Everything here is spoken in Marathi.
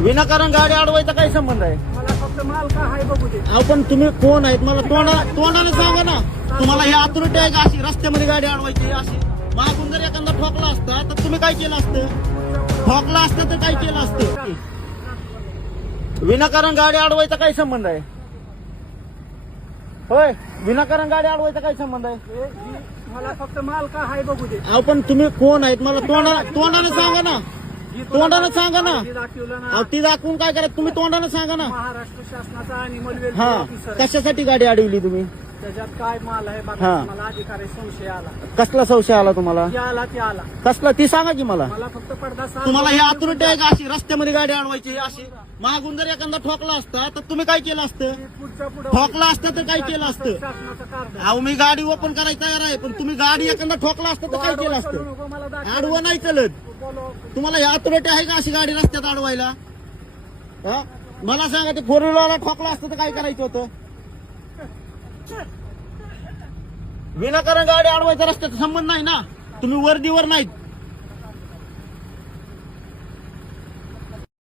विनाकारण गाडी अडवायचा काही संबंध आहे? मला फक्त माल का आहे बघू दे. अहो पण तुम्ही कोण आहेत? मला तोंडा तोंडाने सांगा ना. तुम्हाला ही आतुरटी आहे का अशी? रस्त्यामध्ये गाडी अडवायची अशी. मागून जर एखादा ठोकला असता तर तुम्ही काय केलं असतं? ठोकला असतं तर काय केलं असतं? विनाकारण गाडी अडवायचा काही संबंध आहे? होय विनाकारण गाडी अडवायचा काही संबंध आहे? हे मला फक्त माल का आहे बघू दे. अहो पण तुम्ही कोण आहेत? मला तोंडा तोंडाने सांगा ना. तोंडाने सांगा ना. दाखवलं अहो ती दाखवून काय करायचं तुम्ही तोंडाने सांगा ना. महाराष्ट्र शासनाचा अॅनिमल हा. वेलफेअर ऑफिसर आहे. कशासाठी गाडी अडवली तुम्ही? त्याच्यात काय माल आहे हा. बघा मला अधिकारी संशय आला. कसला संशय आला तुम्हाला? ती आला ती आला. कसला? ती सांगा की मला. मला फक्त पडदा तुम्हाला ही आतुरटी आहे का अशी रस्त्यामध्ये गाडी अडवायची अशी. मागून जर एखादा ठोकला असता तर तुम्ही काय केलं असतं? ती पुढच्या पुढे ठोकला असतं तर काय केलं असतं? शासनाचं कार्ड आहे. अहो मी गाडी ओपन करायला तयार आहे पण तुम्ही गाडी एखादा ठोकला असतं तर काय केलं चलू असतं? नको, मला दाखव. आडवं नाही चलत. तुम्हाला ही आतुरटी आहे का अशी गाडी रस्त्यात अडवायला? हा? मला सांगा ते फोर व्हीलरला ठोकला असतं तर काय करायचं होतं? विनाकारण गाडी अडवायचा रस्त्याचा संबंध नाही ना? तुम्ही वर्दीवर नाहीत.